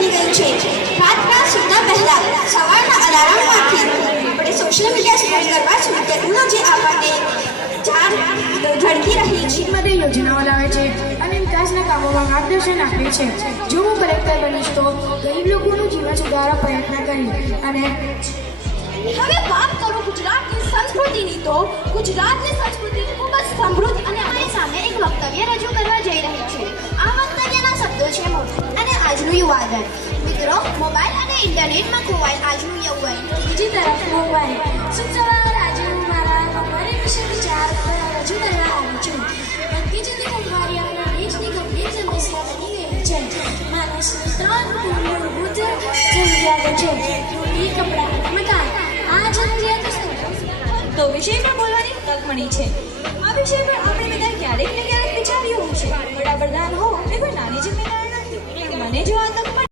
બની ગયું છે. રાતના સૂતા પહેલા સવારના અલાર્મમાંથી આપણે સોશિયલ મીડિયા સ્ક્રોલ કરવા છું તેટલું જે આપણને જાણ ઝડકી રહી છે. માટે યોજનાઓ લાવે છે અને વિકાસના કામોમાં માર્ગદર્શન આપે છે. જો હું કલેક્ટર બનીશ તો ગરીબ લોકોનું જીવન સુધારવા પ્રયત્ન કરીશ. અને હવે વાત કરું ગુજરાતની સંસ્કૃતિની તો ગુજરાતની સંસ્કૃતિ ખૂબ જ સમૃદ્ધ અને અમારી સામે એક વક્તવ્ય રજૂ કરવા જઈ રહી છે. આ વક્તવ્યના શબ્દો છે મોબાઈલ અને આજનું યુવાધન. મિત્રો, મોબાઈલ અને ઇન્ટરનેટમાં ખોવાયેલ આજનું યૌવન. બીજી તરફ મોંઘવારી. શુભ સવાર. આજે હું મારા મોંઘવારી વિશે વિચાર રજૂ કરવા આવી છું. વધતી જતી મોંઘવારી આપણા દેશની ગંભીર સમસ્યા બની ગઈ છે. માણસની 3 મૂળભૂત જરૂરિયાતો છે: રોટી, કપડાં, મકાન. આ જરૂરિયાતો તો વિષય પર બોલવાની તક મળી છે. આ વિષય પર આપણે બધા ક્યારેક ને ક્યારેક વિચાર્યું હશે. વડાપ્રધાન હો એ કોઈ નાની જિમ્મેદારી નથી. મને જો આ તક